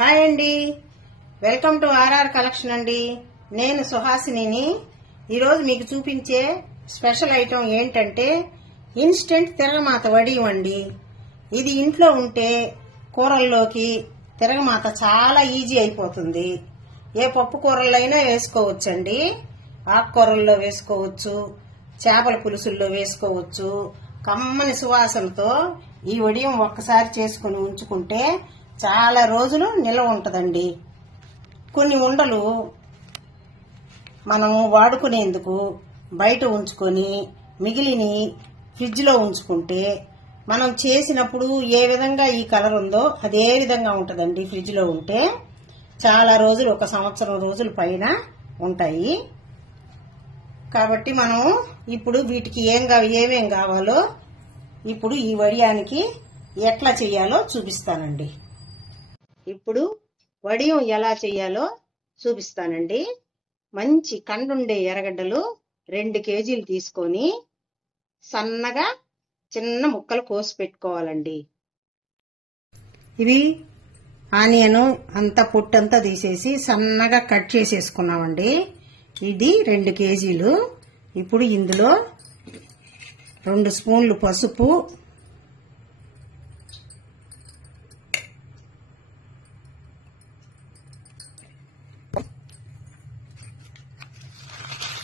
Hi అండి, welcome to RR collection అండి. నేను సుహాసినిని. ఈరోజు మీకు చూపించే స్పెషల్ ఐటెం ఏంటంటే ఇన్స్టెంట్ తిరగమాత వడియం అండి. ఇది ఇంట్లో ఉంటే కూరల్లోకి తిరగమాత చాలా ఈజీ అయిపోతుంది. ఏ పప్పు కూరలైనా వేసుకోవచ్చండి. ఆకుకూరల్లో వేసుకోవచ్చు, చేపల పులుసుల్లో వేసుకోవచ్చు. కమ్మని సువాసనతో ఈ వడియం ఒక్కసారి చేసుకుని ఉంచుకుంటే చాలా రోజులు నిల్వ ఉంటదండి. కొన్ని ఉండలు మనం వాడుకునేందుకు బయట ఉంచుకొని మిగిలిని ఫ్రిడ్జ్ లో ఉంచుకుంటే మనం చేసినప్పుడు ఏ విధంగా ఈ కలర్ ఉందో అదే విధంగా ఉంటదండి. ఫ్రిడ్జ్ లో ఉంటే చాలా రోజులు, 1 సంవత్సరం రోజుల పైన ఉంటాయి. కాబట్టి మనం ఇప్పుడు వీటికి ఏమేం కావాలో ఇప్పుడు ఈ వడియానికి ఎట్లా చేయాలో చూపిస్తానండి. ఇప్పుడు వడియం ఎలా చేయాలో చూపిస్తానండి. మంచి కండుండే ఎర్రగడ్డలు 2 కేజీలు తీసుకొని సన్నగా చిన్న ముక్కలు కోసి పెట్టుకోవాలండి. ఇవి ఆనియన్ అంతా పొట్టంతా తీసేసి సన్నగా కట్ చేసేసుకున్నామండి. ఇది 2 కేజీలు. ఇప్పుడు ఇందులో 2 స్పూన్లు పసుపు,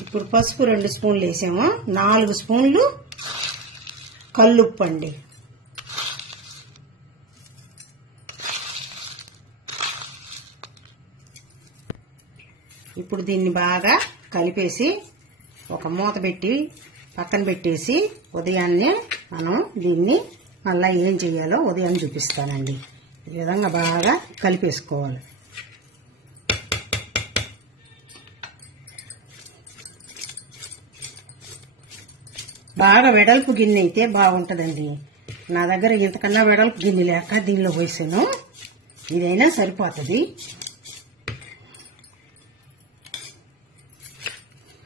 ఇప్పుడు పసుపు 2 స్పూన్లు వేసాము. 4 స్పూన్లు కల్లుప్పు అండి. ఇప్పుడు దీన్ని బాగా కలిపేసి ఒక మూత పెట్టి పక్కన పెట్టేసి ఉదయాన్నే మనం దీన్ని మళ్ళా ఏం చేయాలో ఉదయం చూపిస్తానండి. ఈ విధంగా బాగా కలిపేసుకోవాలి. బాగా వెడల్పు గిన్నె అయితే బాగుంటదండి. నా దగ్గర ఇంతకన్నా వెడల్పు గిన్నె లేక దీనిలో పోసాను. ఇదైనా సరిపోతుంది.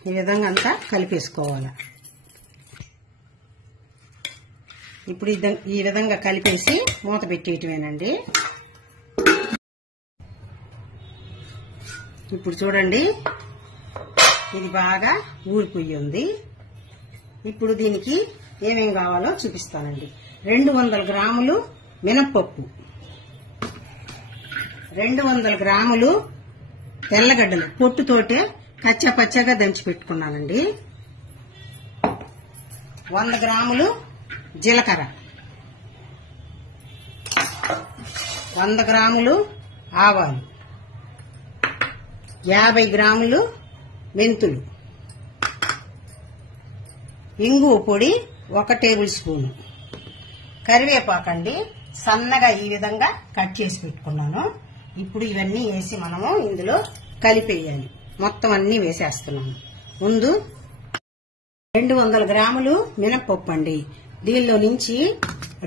ఈ విధంగా అంతా కలిపేసుకోవాలి. ఇప్పుడు ఈ విధంగా కలిపేసి మూత పెట్టేయటమేనండి. ఇప్పుడు చూడండి, ఇది బాగా ఊరిపోయి ఉంది. ఇప్పుడు దీనికి ఏమేం కావాలో చూపిస్తానండి. 200 గ్రాములు మినప్పప్పు, 200 గ్రాములు తెల్లగడ్డలు పొట్టుతోటే కచ్చా పచ్చగా దంచి పెట్టుకున్నానండి. 100 గ్రాములు జీలకర్ర, 100 గ్రాములు ఆవాలు, 50 గ్రాములు మెంతులు, ఇంగువ పొడి 1 టేబుల్ స్పూన్, కరివేపాకండి సన్నగా ఈ విధంగా కట్ చేసి పెట్టుకున్నాను. ఇప్పుడు ఇవన్నీ వేసి మనము ఇందులో కలిపేయాలి. మొత్తం అన్ని వేసేస్తున్నాను. ముందు 200 గ్రాములు మినప్పప్పు అండి. దీనిలో నుంచి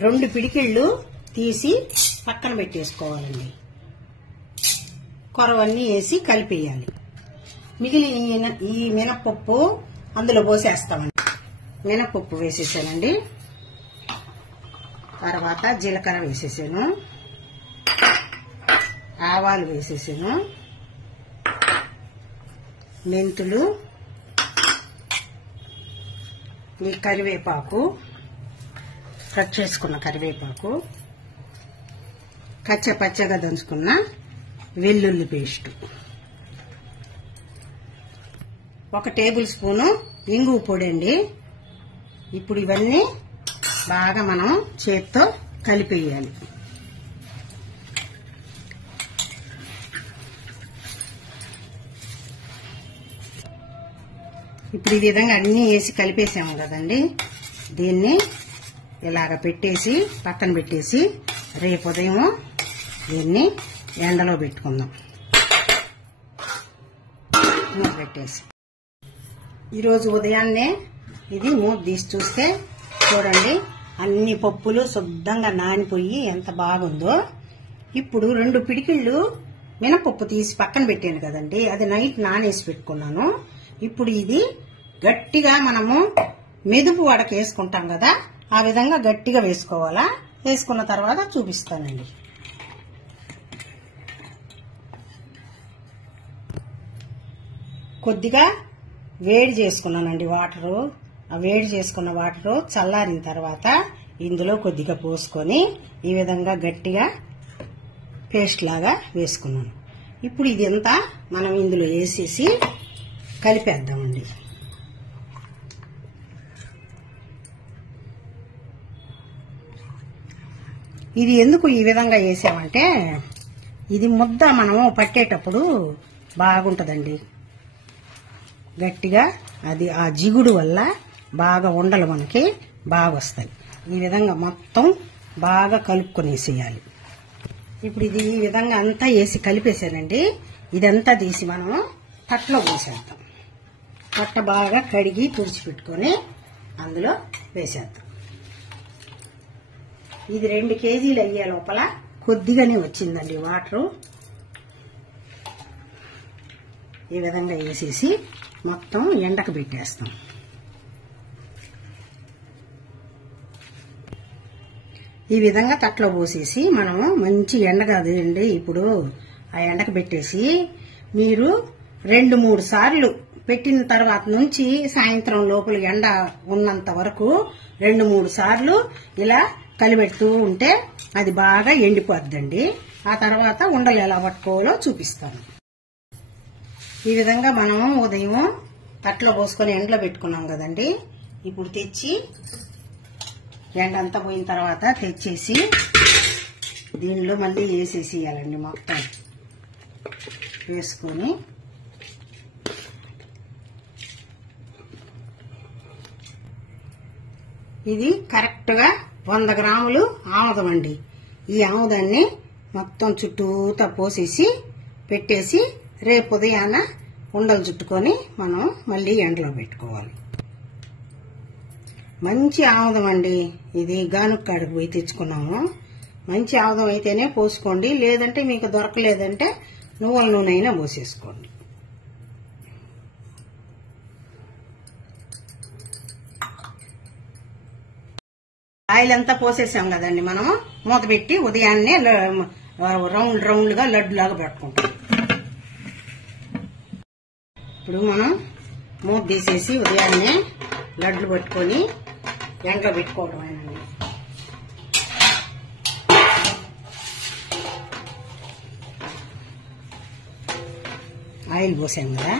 2 పిడికిళ్ళు తీసి పక్కన పెట్టేసుకోవాలండి. కొరవన్నీ వేసి కలిపేయాలి. మిగిలిన ఈ మినప్పప్పు అందులో పోసేస్తామండి. మినప్పప్పు వేసేసానండి. తర్వాత జీలకర్ర వేసేసాను, ఆవాలు వేసేసాను, మెంతులు, ఈ కరివేపాకు కట్ చేసుకున్న కరివేపాకు, కచ్చా పచ్చగా దంచుకున్న వెల్లుల్లి పేస్ట్, 1 టేబుల్ స్పూను ఇంగువ పొడి అండి. ఇప్పుడు ఇవన్నీ బాగా మనం చేత్తో కలిపేయాలి. ఇప్పుడు ఈ విధంగా అన్ని వేసి కలిపేసాము కదండి. దీన్ని ఇలాగ పెట్టేసి పక్కన పెట్టేసి రేపు ఉదయం దీన్ని ఎండలో పెట్టుకుందాం. మూత పెట్టేసి ఈరోజు ఉదయాన్నే ఇది మూత తీసి చూస్తే చూడండి, అన్ని పప్పులు శుద్ధంగా నానిపోయి ఎంత బాగుందో. ఇప్పుడు 2 పిడికిళ్ళు మినపప్పు తీసి పక్కన పెట్టాను కదండి, అది నైట్ నానేసి పెట్టుకున్నాను. ఇప్పుడు ఇది గట్టిగా మనము మెదుపు వడకు వేసుకుంటాం కదా, ఆ విధంగా గట్టిగా వేసుకోవాలా. వేసుకున్న తర్వాత చూపిస్తానండి. కొద్దిగా వేడి చేసుకున్నానండి వాటరు. ఆ వేడి చేసుకున్న వాటరు చల్లారిన తర్వాత ఇందులో కొద్దిగా పోసుకొని ఈ విధంగా గట్టిగా పేస్ట్ లాగా వేసుకున్నాను. ఇప్పుడు ఇదంతా మనం ఇందులో వేసేసి కలిపేద్దామండి. ఇది ఎందుకు ఈ విధంగా వేసామంటే ఇది ముద్ద మనము పట్టేటప్పుడు బాగుంటుందండి. గట్టిగా అది ఆ జిగుడు వల్ల బాగా ఉండలు మనకి బాగా వస్తాయి. ఈ విధంగా మొత్తం బాగా కలుపుకొనేసేయాలి. ఇప్పుడు ఇది ఈ విధంగా అంతా వేసి కలిపేసానండి. ఇదంతా తీసి మనం తట్టలో పోసేద్దాం. తట్ట బాగా కడిగి తుడిచిపెట్టుకొని అందులో వేసేద్దాం. ఇది 2 కేజీలు అయ్యే లోపల కొద్దిగానే వచ్చిందండి వాటరు. ఈ విధంగా వేసేసి మొత్తం ఎండకు పెట్టేస్తాం. ఈ విధంగా తట్లో పోసేసి మనము మంచి ఎండ కాదండి ఇప్పుడు ఆ ఎండకు పెట్టేసి మీరు 2-3 సార్లు పెట్టిన తర్వాత నుంచి సాయంత్రం లోపల ఎండ ఉన్నంత వరకు 2-3 సార్లు ఇలా కలిపెడుతూ ఉంటే అది బాగా ఎండిపోద్దండి. ఆ తర్వాత ఉండలు ఎలా పట్టుకోవాలో చూపిస్తాను. ఈ విధంగా మనం ఉదయం తట్లో పోసుకొని ఎండలో పెట్టుకున్నాం కదండి. ఇప్పుడు తెచ్చి ఎండ అంతా పోయిన తర్వాత తెచ్చేసి దీనిలో మళ్ళీ వేసేసేయాలండి. మొత్తం వేసుకొని ఇది కరెక్ట్ గా 100 గ్రాములు ఆముదం అండి. ఈ ఆముదాన్ని మొత్తం చుట్టూతా పోసేసి పెట్టేసి రేపు ఉదయాన ఉండలు చుట్టుకొని మనం మళ్ళీ ఎండలో పెట్టుకోవాలి. మంచి ఆముదం అండి. ఇది గానుక్కాడికి పోయి తెచ్చుకున్నాము. మంచి ఆముదం అయితేనే పోసుకోండి, లేదంటే మీకు దొరకలేదంటే నువ్వుల నూనె అయినా పోసేసుకోండి. ఆయిల్ అంతా పోసేసాం కదండి. మనం మూత పెట్టి ఉదయాన్నే రౌండ్ గా లడ్డు లాగా పట్టుకుంటాం. ఇప్పుడు మనం మూత తీసేసి ఉదయాన్నే లడ్లు పట్టుకొని ఎండలో పెట్టుకోవడమేనండి. ఆయిల్ పోసాం కదా,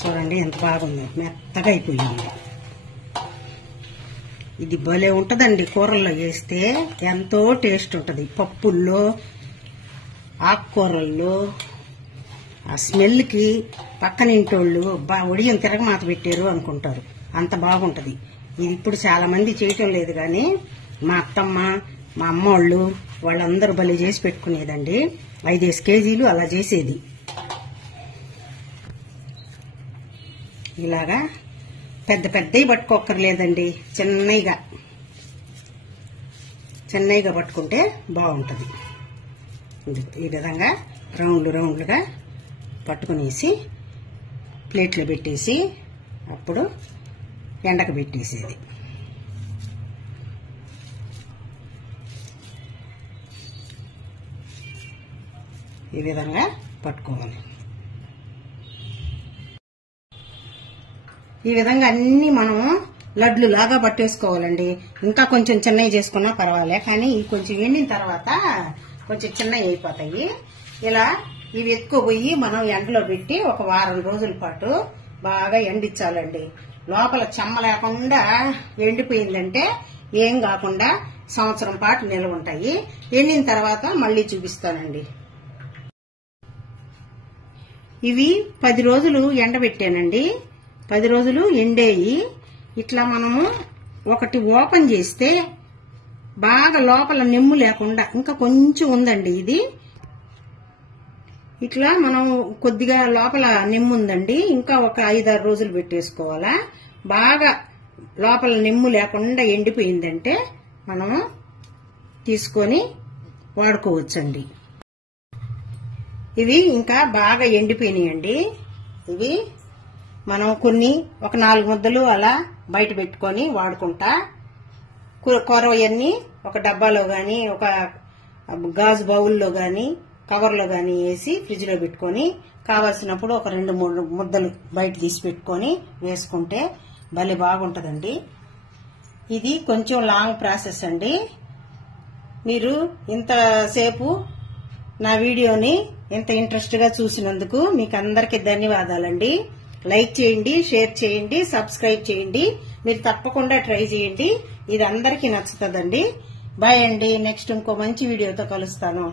చూడండి ఎంత బాగుంది, మెత్తగా అయిపోయింది. ఇది భలే ఉంటదండి. కూరల్లో వేస్తే ఎంతో టేస్ట్ ఉంటది. పప్పుల్లో, ఆకుకూరల్లో ఆ స్మెల్ కి పక్కనింటోళ్ళు ఉడియం తిరగమాత పెట్టారు అనుకుంటారు. అంత బాగుంటది. ఇది ఇప్పుడు చాలా మంది చేయటం లేదు కానీ మా అత్తమ్మ, మా అమ్మోళ్ళు వాళ్ళందరూ భలే చేసి పెట్టుకునేదండి. 5 కేజీలు అలా చేసేది. ఇలాగా పెద్ద పెద్దవి పట్టుకోక్కర్లేదండి, చిన్నగా పట్టుకుంటే బాగుంటది. ఈ విధంగా రౌండ్లుగా పట్టుకునేసి ప్లేట్లో పెట్టేసి అప్పుడు ఎండకు పెట్టేసేది. ఈ విధంగా పట్టుకోవాలి. ఈ విధంగా అన్ని మనము లడ్లు లాగా పట్టేసుకోవాలండి. ఇంకా కొంచెం చిన్నవి చేసుకున్నా పర్వాలే, కానీ కొంచెం ఎండిన తర్వాత కొంచెం చిన్నవి అయిపోతాయి. ఇలా ఇవి ఎత్తుకుపోయి మనం ఎండలో పెట్టి ఒక వారం రోజుల పాటు బాగా ఎండించాలండి. లోపల చెమ్మ లేకుండా ఎండిపోయిందంటే ఏం కాకుండా సంవత్సరం పాటు నిల్వ ఉంటాయి. ఎండిన తర్వాత మళ్ళీ చూపిస్తానండి. ఇవి 10 రోజులు ఎండబెట్టానండి. 10 రోజులు ఎండేయి. ఇట్లా మనము ఒకటి ఓపెన్ చేస్తే బాగా లోపల నెమ్ము లేకుండా ఇంకా కొంచెం ఉందండి. ఇది ఇట్లా మనం కొద్దిగా లోపల నెమ్ము ఉందండి, ఇంకా ఒక 5-6 రోజులు పెట్టేసుకోవాలా. బాగా లోపల నెమ్ము లేకుండా ఎండిపోయిందంటే మనము తీసుకొని వాడుకోవచ్చండి. ఇవి ఇంకా బాగా ఎండిపోయినాయండి. ఇవి మనం కొన్ని ఒక 4 ముద్దలు అలా బయట పెట్టుకొని వాడుకుంటా. కూరవన్నీ ఒక డబ్బాలో గాని, ఒక గాజు బౌల్లో గాని, కవర్లో గాని వేసి ఫ్రిడ్జ్ లో పెట్టుకొని కావాల్సినప్పుడు ఒక 2-3 ముద్దలు బయట తీసి పెట్టుకొని వేసుకుంటే భలే బాగుంటదండి. ఇది కొంచెం లాంగ్ ప్రాసెస్ అండి. మీరు ఇంతసేపు నా వీడియోని ఇంత ఇంట్రెస్ట్ గా చూసినందుకు మీకు అందరికీ ధన్యవాదాలండి. లైక్ చేయండి, షేర్ చేయండి, సబ్స్క్రైబ్ చేయండి. మీరు తప్పకుండా ట్రై చేయండి. ఇది అందరికీ నచ్చుతుందండి. బాయ్ అండి. నెక్స్ట్ ఇంకో మంచి వీడియోతో కలుస్తాను.